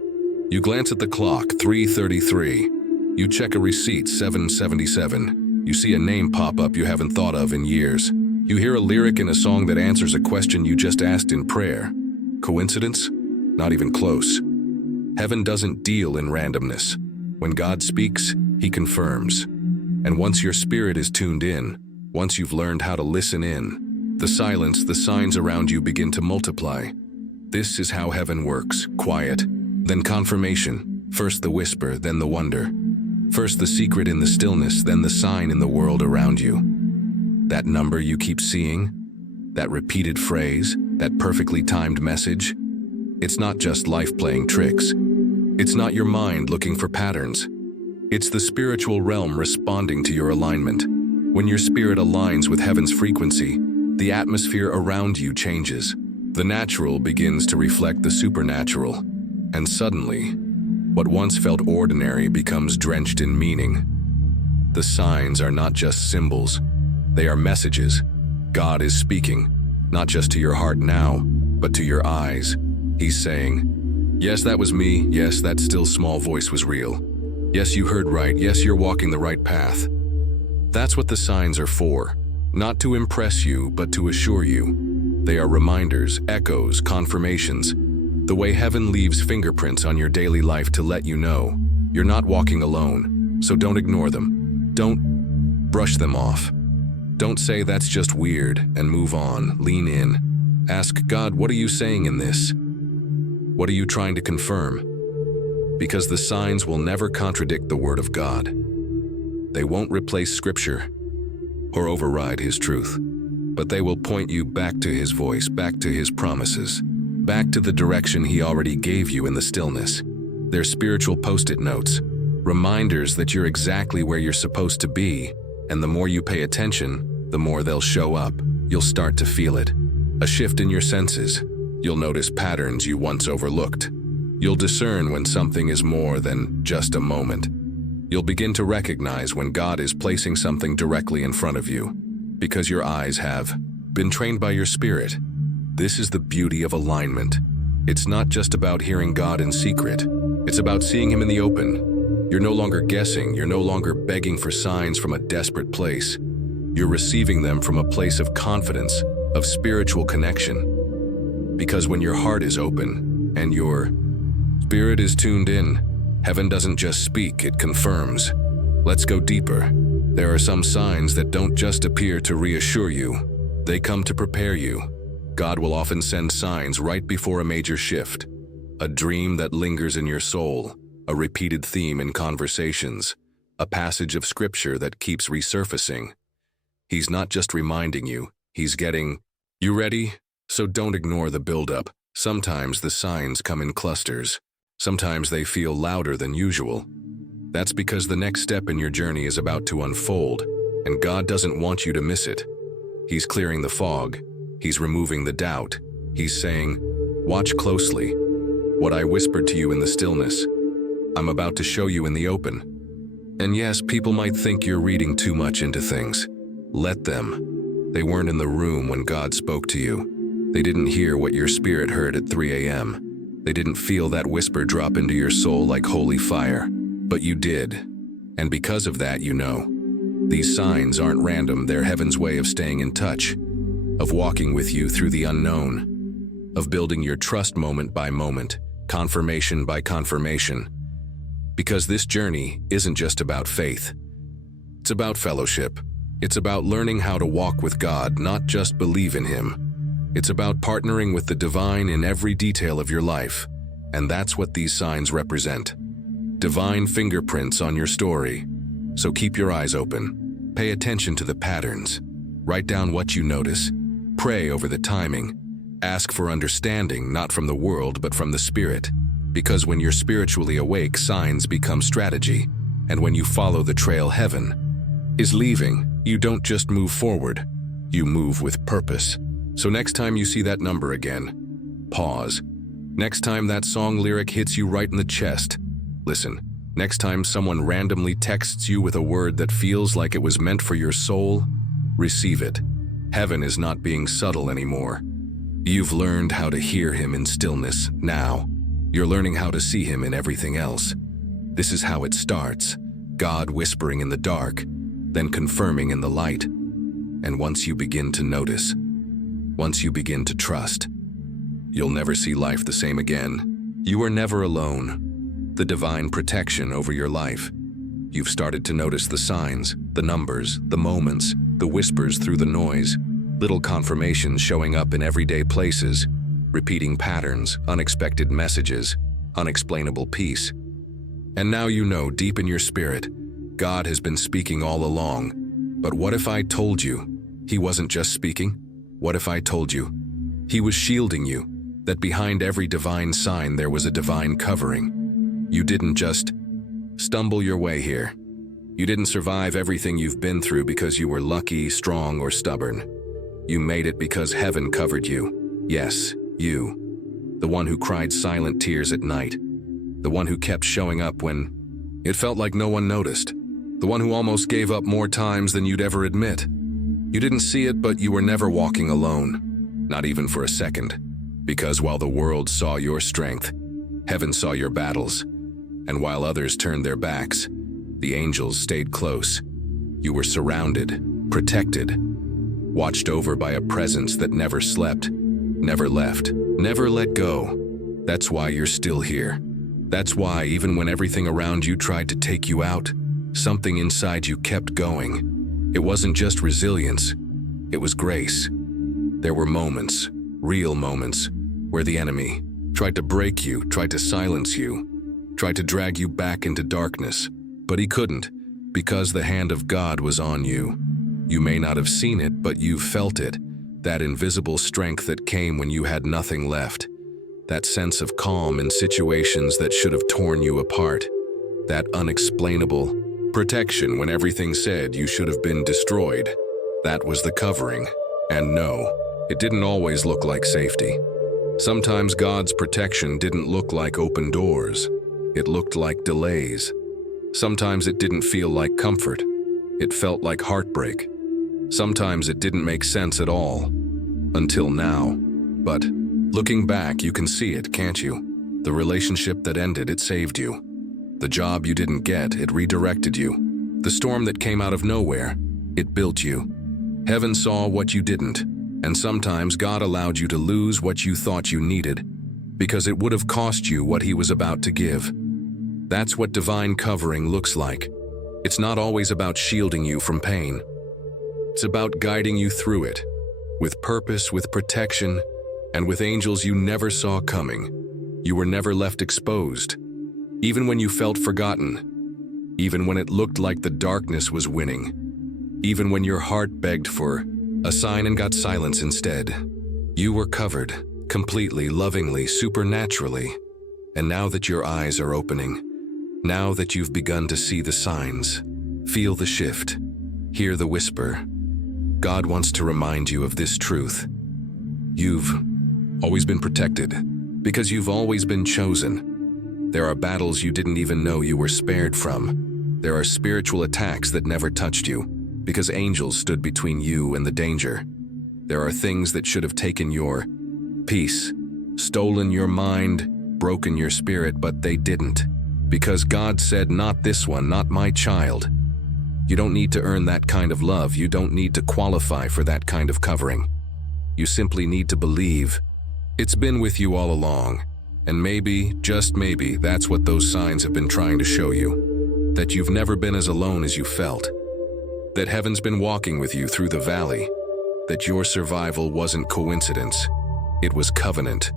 You glance at the clock, 3:33. You check a receipt, 777. You see a name pop up you haven't thought of in years. You hear a lyric in a song that answers a question you just asked in prayer. Coincidence? Not even close. Heaven doesn't deal in randomness. When God speaks, He confirms. And once your spirit is tuned in, once you've learned how to listen in, the silence, the signs around you begin to multiply. This is how heaven works. Quiet, then confirmation. First the whisper, then the wonder. First the secret in the stillness, then the sign in the world around you. That number you keep seeing, that repeated phrase, that perfectly timed message, it's not just life playing tricks. It's not your mind looking for patterns. It's the spiritual realm responding to your alignment. When your spirit aligns with heaven's frequency, the atmosphere around you changes. The natural begins to reflect the supernatural, and suddenly, what once felt ordinary becomes drenched in meaning. The signs are not just symbols, they are messages. God is speaking, not just to your heart now, but to your eyes. He's saying, yes, that was me. Yes, that still small voice was real. Yes, you heard right. Yes, you're walking the right path. That's what the signs are for, not to impress you, but to assure you. They are reminders, echoes, confirmations. The way heaven leaves fingerprints on your daily life to let you know you're not walking alone, so don't ignore them. Don't brush them off. Don't say that's just weird and move on. Lean in. Ask God, what are you saying in this? What are you trying to confirm? Because the signs will never contradict the Word of God. They won't replace Scripture or override His truth, but they will point you back to His voice, back to His promises. Back to the direction He already gave you in the stillness. They're spiritual post-it notes, reminders that you're exactly where you're supposed to be, and the more you pay attention, the more they'll show up. You'll start to feel it. A shift in your senses. You'll notice patterns you once overlooked. You'll discern when something is more than just a moment. You'll begin to recognize when God is placing something directly in front of you, because your eyes have been trained by your spirit. This is the beauty of alignment. It's not just about hearing God in secret. It's about seeing Him in the open. You're no longer guessing. You're no longer begging for signs from a desperate place. You're receiving them from a place of confidence, of spiritual connection. Because when your heart is open and your spirit is tuned in, heaven doesn't just speak, it confirms. Let's go deeper. There are some signs that don't just appear to reassure you. They come to prepare you. God will often send signs right before a major shift. A dream that lingers in your soul, a repeated theme in conversations, a passage of scripture that keeps resurfacing. He's not just reminding you, he's getting, "You ready?" So don't ignore the buildup. Sometimes the signs come in clusters. Sometimes they feel louder than usual. That's because the next step in your journey is about to unfold, and God doesn't want you to miss it. He's clearing the fog. He's removing the doubt. He's saying, "Watch closely. What I whispered to you in the stillness, I'm about to show you in the open." And yes, people might think you're reading too much into things. Let them. They weren't in the room when God spoke to you. They didn't hear what your spirit heard at 3 a.m. They didn't feel that whisper drop into your soul like holy fire. But you did. And because of that, you know. These signs aren't random. They're heaven's way of staying in touch, of walking with you through the unknown, of building your trust moment by moment, confirmation by confirmation. Because this journey isn't just about faith. It's about fellowship. It's about learning how to walk with God, not just believe in Him. It's about partnering with the divine in every detail of your life. And that's what these signs represent. Divine fingerprints on your story. So keep your eyes open. Pay attention to the patterns. Write down what you notice. Pray over the timing. Ask for understanding, not from the world, but from the Spirit. Because when you're spiritually awake, signs become strategy. And when you follow the trail heaven is leaving, you don't just move forward. You move with purpose. So next time you see that number again, pause. Next time that song lyric hits you right in the chest, listen. Next time someone randomly texts you with a word that feels like it was meant for your soul, receive it. Heaven is not being subtle anymore. You've learned how to hear Him in stillness. Now, you're learning how to see Him in everything else. This is how it starts. God whispering in the dark, then confirming in the light. And once you begin to notice, once you begin to trust, you'll never see life the same again. You are never alone. The divine protection over your life. You've started to notice the signs, the numbers, the moments, the whispers through the noise, little confirmations showing up in everyday places, repeating patterns, unexpected messages, unexplainable peace. And now you know deep in your spirit, God has been speaking all along. But what if I told you He wasn't just speaking? What if I told you He was shielding you, that behind every divine sign there was a divine covering? You didn't just stumble your way here. You didn't survive everything you've been through because you were lucky, strong, or stubborn. You made it because heaven covered you. Yes, you. The one who cried silent tears at night. The one who kept showing up when it felt like no one noticed. The one who almost gave up more times than you'd ever admit. You didn't see it, but you were never walking alone. Not even for a second. Because while the world saw your strength, heaven saw your battles. And while others turned their backs, the angels stayed close. You were surrounded, protected, watched over by a presence that never slept, never left, never let go. That's why you're still here. That's why even when everything around you tried to take you out, something inside you kept going. It wasn't just resilience, it was grace. There were moments, real moments, where the enemy tried to break you, tried to silence you, tried to drag you back into darkness, but he couldn't, because the hand of God was on you. You may not have seen it, but you felt it, that invisible strength that came when you had nothing left, that sense of calm in situations that should have torn you apart, that unexplainable protection when everything said you should have been destroyed. That was the covering. And no, it didn't always look like safety. Sometimes God's protection didn't look like open doors. It looked like delays. Sometimes it didn't feel like comfort. It felt like heartbreak. Sometimes it didn't make sense at all. Until now. But looking back, you can see it, can't you? The relationship that ended, it saved you. The job you didn't get, it redirected you. The storm that came out of nowhere, it built you. Heaven saw what you didn't, and sometimes God allowed you to lose what you thought you needed, because it would have cost you what He was about to give. That's what divine covering looks like. It's not always about shielding you from pain. It's about guiding you through it, with purpose, with protection, and with angels you never saw coming. You were never left exposed, even when you felt forgotten, even when it looked like the darkness was winning, even when your heart begged for a sign and got silence instead. You were covered, completely, lovingly, supernaturally. And now that your eyes are opening, now that you've begun to see the signs, feel the shift, hear the whisper, God wants to remind you of this truth. You've always been protected, because you've always been chosen. There are battles you didn't even know you were spared from. There are spiritual attacks that never touched you, because angels stood between you and the danger. There are things that should have taken your peace, stolen your mind, broken your spirit, but they didn't. Because God said, not this one, not my child. You don't need to earn that kind of love. You don't need to qualify for that kind of covering. You simply need to believe. It's been with you all along. And maybe, just maybe, that's what those signs have been trying to show you. That you've never been as alone as you felt. That heaven's been walking with you through the valley. That your survival wasn't coincidence. It was covenant.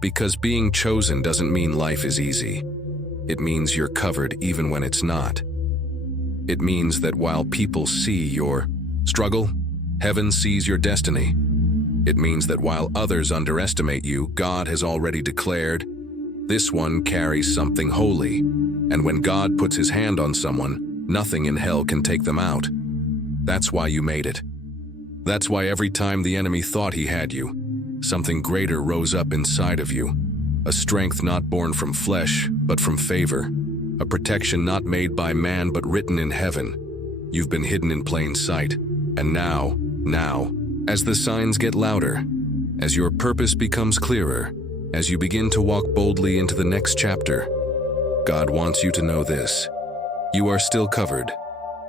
Because being chosen doesn't mean life is easy. It means you're covered even when it's not. It means that while people see your struggle, heaven sees your destiny. It means that while others underestimate you, God has already declared, this one carries something holy. And when God puts His hand on someone, nothing in hell can take them out. That's why you made it. That's why every time the enemy thought he had you, something greater rose up inside of you. A strength not born from flesh, but from favor. A protection not made by man, but written in heaven. You've been hidden in plain sight. And now, as the signs get louder, as your purpose becomes clearer, as you begin to walk boldly into the next chapter, God wants you to know this. You are still covered.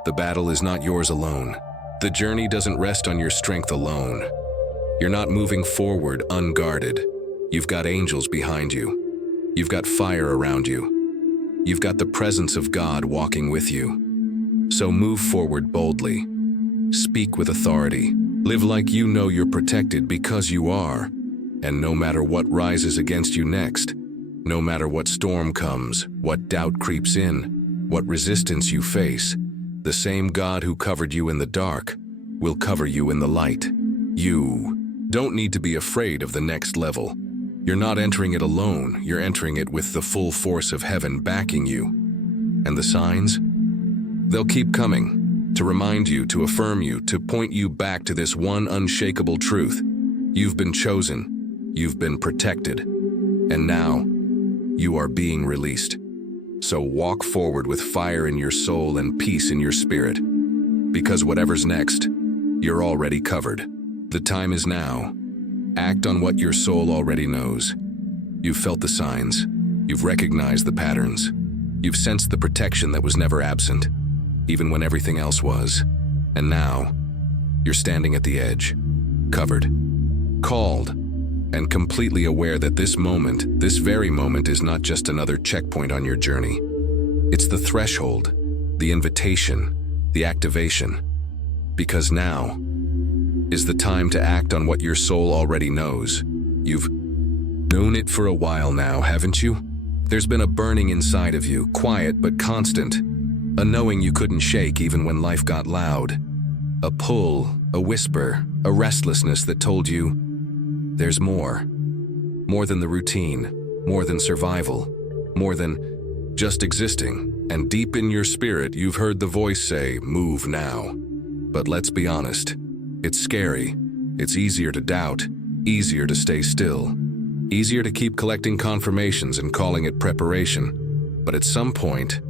The battle is not yours alone. The journey doesn't rest on your strength alone. You're not moving forward unguarded. You've got angels behind you. You've got fire around you. You've got the presence of God walking with you. So move forward boldly. Speak with authority. Live like you know you're protected because you are. And no matter what rises against you next, no matter what storm comes, what doubt creeps in, what resistance you face, the same God who covered you in the dark will cover you in the light. You don't need to be afraid of the next level. You're not entering it alone, you're entering it with the full force of heaven backing you. And the signs? They'll keep coming, to remind you, to affirm you, to point you back to this one unshakable truth. You've been chosen, you've been protected, and now you are being released. So walk forward with fire in your soul and peace in your spirit. Because whatever's next, you're already covered. The time is now. Act on what your soul already knows. You've felt the signs. You've recognized the patterns. You've sensed the protection that was never absent, even when everything else was. And now, you're standing at the edge, covered, called, and completely aware that this moment, this very moment, is not just another checkpoint on your journey. It's the threshold, the invitation, the activation. Because now is the time to act on what your soul already knows. You've known it for a while now, haven't you? There's been a burning inside of you, quiet but constant. A knowing you couldn't shake even when life got loud. A pull, a whisper, a restlessness that told you, there's more. More than the routine, more than survival, more than just existing. And deep in your spirit, you've heard the voice say, move now. But let's be honest. It's scary. It's easier to doubt, easier to stay still, easier to keep collecting confirmations and calling it preparation. But at some point,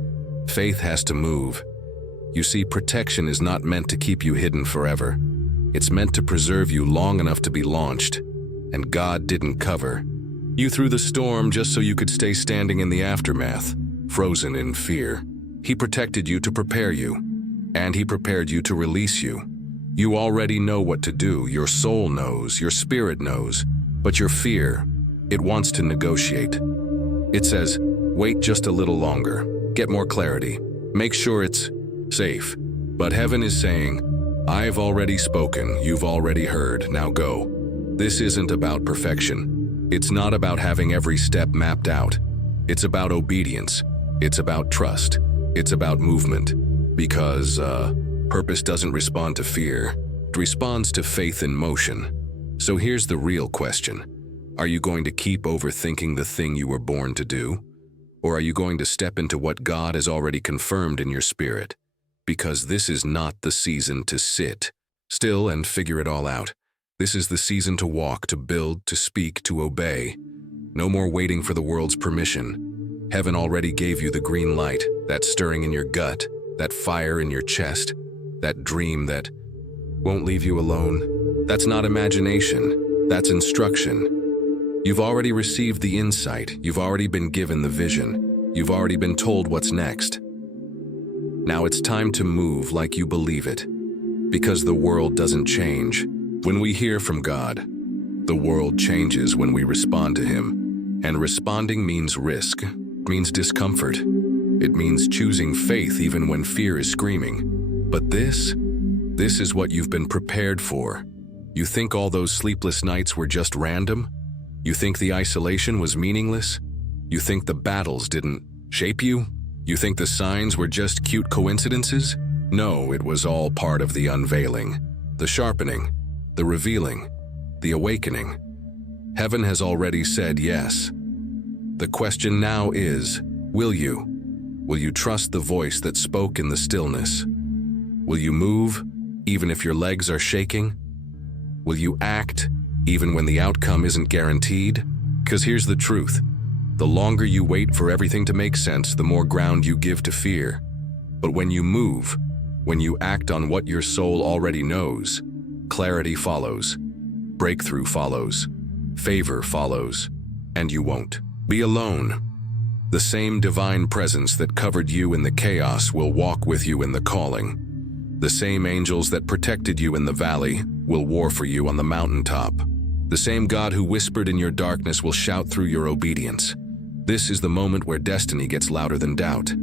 faith has to move. You see, protection is not meant to keep you hidden forever. It's meant to preserve you long enough to be launched. And God didn't cover you through the storm just so you could stay standing in the aftermath, frozen in fear. He protected you to prepare you, and He prepared you to release you. You already know what to do. Your soul knows, your spirit knows, but your fear, it wants to negotiate. It says, wait just a little longer, get more clarity, make sure it's safe. But heaven is saying, I've already spoken, you've already heard, now go. This isn't about perfection. It's not about having every step mapped out. It's about obedience. It's about trust. It's about movement. Because, purpose doesn't respond to fear. It responds to faith in motion. So here's the real question. Are you going to keep overthinking the thing you were born to do? Or are you going to step into what God has already confirmed in your spirit? Because this is not the season to sit still and figure it all out. This is the season to walk, to build, to speak, to obey. No more waiting for the world's permission. Heaven already gave you the green light, that stirring in your gut, that fire in your chest, that dream that won't leave you alone. That's not imagination, that's instruction. You've already received the insight, you've already been given the vision, you've already been told what's next. Now it's time to move like you believe it, because the world doesn't change when we hear from God. The world changes when we respond to Him, and responding means risk, means discomfort. It means choosing faith even when fear is screaming. But this is what you've been prepared for. You think all those sleepless nights were just random? You think the isolation was meaningless? You think the battles didn't shape you? You think the signs were just cute coincidences? No, it was all part of the unveiling, the sharpening, the revealing, the awakening. Heaven has already said yes. The question now is, will you? Will you trust the voice that spoke in the stillness? Will you move, even if your legs are shaking? Will you act, even when the outcome isn't guaranteed? Because here's the truth. The longer you wait for everything to make sense, the more ground you give to fear. But when you move, when you act on what your soul already knows, clarity follows, breakthrough follows, favor follows, and you won't be alone. The same divine presence that covered you in the chaos will walk with you in the calling. The same angels that protected you in the valley will war for you on the mountaintop. The same God who whispered in your darkness will shout through your obedience. This is the moment where destiny gets louder than doubt.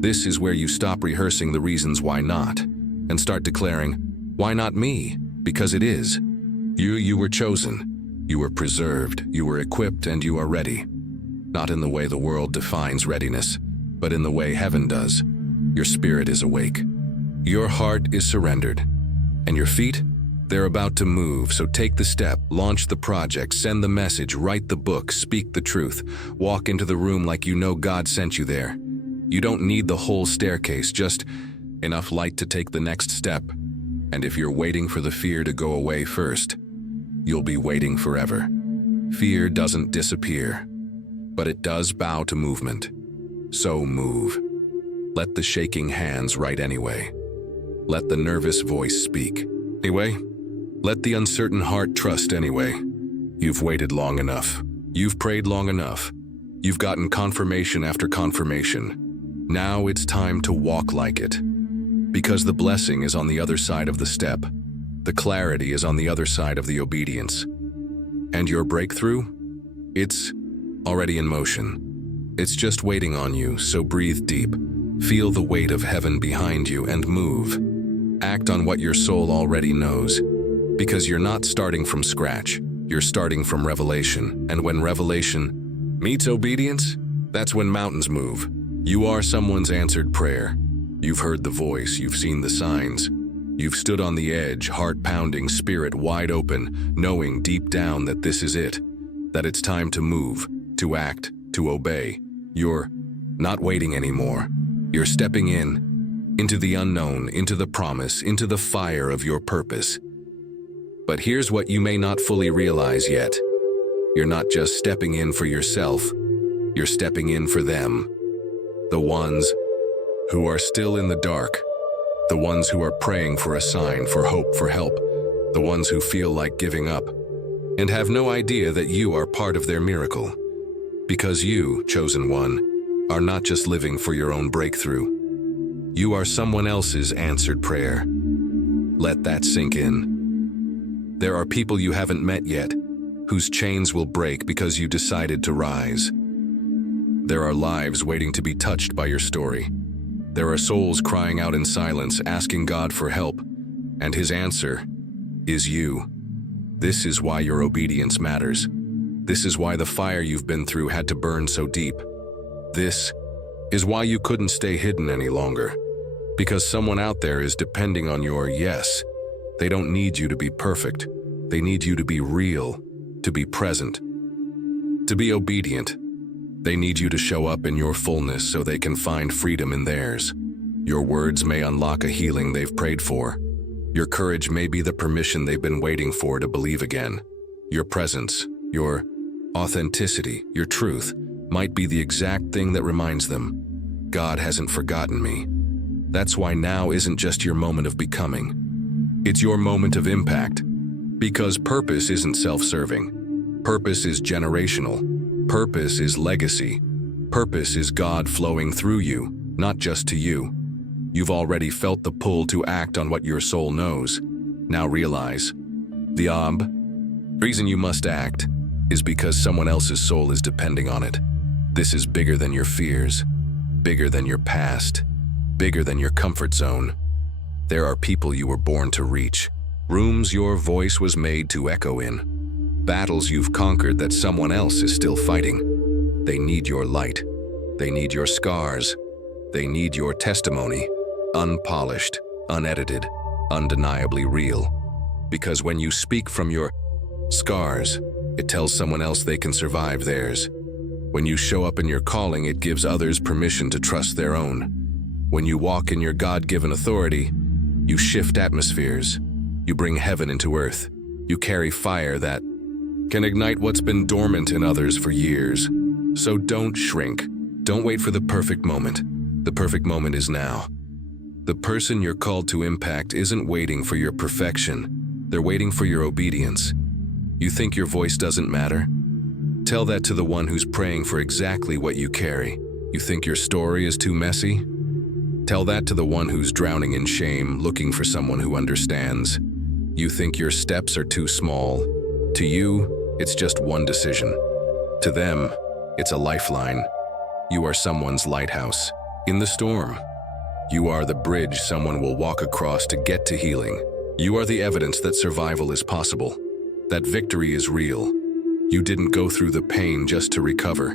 This is where you stop rehearsing the reasons why not, and start declaring, why not me? Because it is. You were chosen, you were preserved, you were equipped, and you are ready. Not in the way the world defines readiness, but in the way heaven does. Your spirit is awake. Your heart is surrendered. And your feet? They're about to move, so take the step, launch the project, send the message, write the book, speak the truth. Walk into the room like you know God sent you there. You don't need the whole staircase, just enough light to take the next step. And if you're waiting for the fear to go away first, you'll be waiting forever. Fear doesn't disappear, but it does bow to movement. So move. Let the shaking hands write anyway. Let the nervous voice speak anyway. Let the uncertain heart trust anyway. You've waited long enough. You've prayed long enough. You've gotten confirmation after confirmation. Now it's time to walk like it. Because the blessing is on the other side of the step. The clarity is on the other side of the obedience. And your breakthrough? It's already in motion. It's just waiting on you, so breathe deep. Feel the weight of heaven behind you and move. Act on what your soul already knows. Because you're not starting from scratch. You're starting from revelation. And when revelation meets obedience, that's when mountains move. You are someone's answered prayer. You've heard the voice, you've seen the signs. You've stood on the edge, heart pounding, spirit wide open, knowing deep down that this is it, that it's time to move, to act, to obey. You're not waiting anymore. You're stepping into the unknown, into the promise, into the fire of your purpose. But here's what you may not fully realize yet. You're not just stepping in for yourself, you're stepping in for them. The ones who are still in the dark, the ones who are praying for a sign, for hope, for help, the ones who feel like giving up, and have no idea that you are part of their miracle. Because you, chosen one, are not just living for your own breakthrough. You are someone else's answered prayer. Let that sink in. There are people you haven't met yet, whose chains will break because you decided to rise. There are lives waiting to be touched by your story. There are souls crying out in silence, asking God for help, and His answer is you. This is why your obedience matters. This is why the fire you've been through had to burn so deep. This is why you couldn't stay hidden any longer. Because someone out there is depending on your yes. They don't need you to be perfect. They need you to be real, to be present, to be obedient. They need you to show up in your fullness so they can find freedom in theirs. Your words may unlock a healing they've prayed for. Your courage may be the permission they've been waiting for to believe again. Your presence, your authenticity, your truth might be the exact thing that reminds them, God hasn't forgotten me. That's why now isn't just your moment of becoming. It's your moment of impact. Because purpose isn't self-serving. Purpose is generational. Purpose is legacy. Purpose is God flowing through you, not just to you. You've already felt the pull to act on what your soul knows. Now realize, the reason you must act is because someone else's soul is depending on it. This is bigger than your fears, bigger than your past, bigger than your comfort zone. There are people you were born to reach, rooms your voice was made to echo in, battles you've conquered that someone else is still fighting. They need your light. They need your scars. They need your testimony, unpolished, unedited, undeniably real. Because when you speak from your scars, it tells someone else they can survive theirs. When you show up in your calling, it gives others permission to trust their own. When you walk in your God-given authority, you shift atmospheres. You bring heaven into earth. You carry fire that can ignite what's been dormant in others for years. So don't shrink. Don't wait for the perfect moment. The perfect moment is now. The person you're called to impact isn't waiting for your perfection. They're waiting for your obedience. You think your voice doesn't matter? Tell that to the one who's praying for exactly what you carry. You think your story is too messy? Tell that to the one who's drowning in shame, looking for someone who understands. You think your steps are too small? To you, it's just one decision. To them, it's a lifeline. You are someone's lighthouse. In the storm, you are the bridge someone will walk across to get to healing. You are the evidence that survival is possible, that victory is real. You didn't go through the pain just to recover.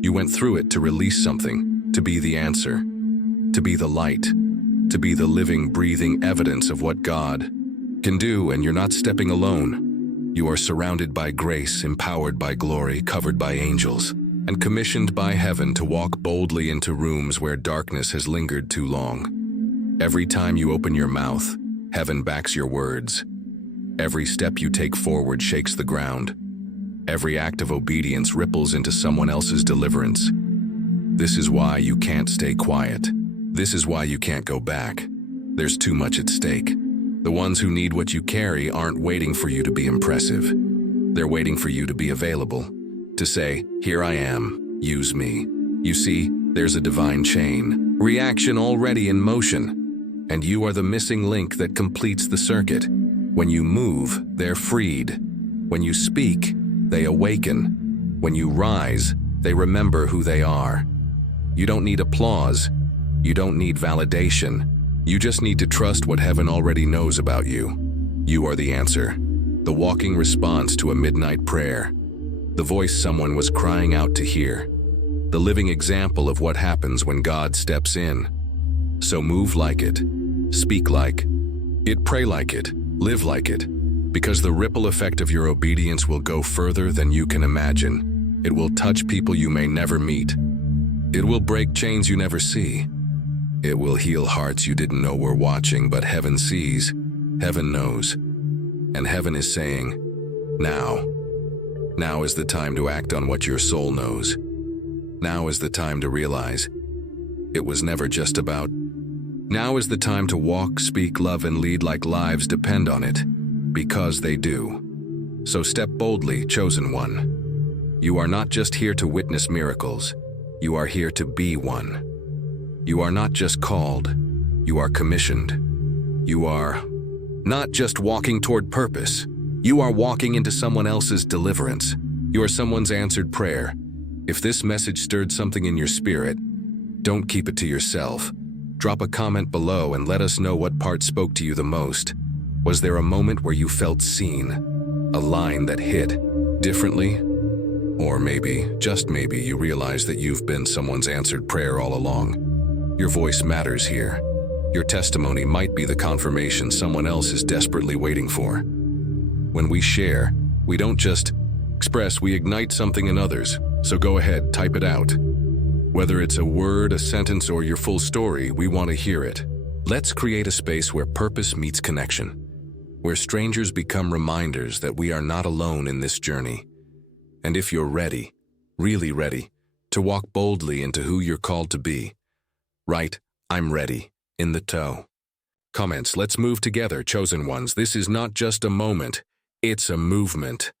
You went through it to release something, to be the answer, to be the light, to be the living, breathing evidence of what God can do, and you're not stepping alone. You are surrounded by grace, empowered by glory, covered by angels, and commissioned by heaven to walk boldly into rooms where darkness has lingered too long. Every time you open your mouth, heaven backs your words. Every step you take forward shakes the ground. Every act of obedience ripples into someone else's deliverance. This is why you can't stay quiet. This is why you can't go back. There's too much at stake. The ones who need what you carry aren't waiting for you to be impressive. They're waiting for you to be available. To say, here I am, use me. You see, there's a divine chain, reaction already in motion, and you are the missing link that completes the circuit. When you move, they're freed. When you speak, they awaken. When you rise, they remember who they are. You don't need applause. You don't need validation. You just need to trust what heaven already knows about you. You are the answer, the walking response to a midnight prayer, the voice someone was crying out to hear, the living example of what happens when God steps in. So move like it, speak like it, pray like it, live like it, because the ripple effect of your obedience will go further than you can imagine. It will touch people you may never meet. It will break chains you never see. It will heal hearts you didn't know were watching, but heaven sees, heaven knows, and heaven is saying, now. Now is the time to act on what your soul knows. Now is the time to realize it was never just about. Now is the time to walk, speak, love, and lead like lives depend on it. because they do. So step boldly, chosen one. You are not just here to witness miracles. You are here to be one. You are not just called. You are commissioned. You are not just walking toward purpose. You are walking into someone else's deliverance. You are someone's answered prayer. If this message stirred something in your spirit, don't keep it to yourself. Drop a comment below and let us know what part spoke to you the most. Was there a moment where you felt seen? A line that hit differently? Or maybe, just maybe, you realize that you've been someone's answered prayer all along. Your voice matters here. Your testimony might be the confirmation someone else is desperately waiting for. When we share, we don't just express, we ignite something in others. So go ahead, type it out. Whether it's a word, a sentence, or your full story, we want to hear it. Let's create a space where purpose meets connection, where strangers become reminders that we are not alone in this journey. And if you're ready, really ready, to walk boldly into who you're called to be, write, "I'm ready," in the toe. Comments, let's move together, chosen ones. This is not just a moment, it's a movement.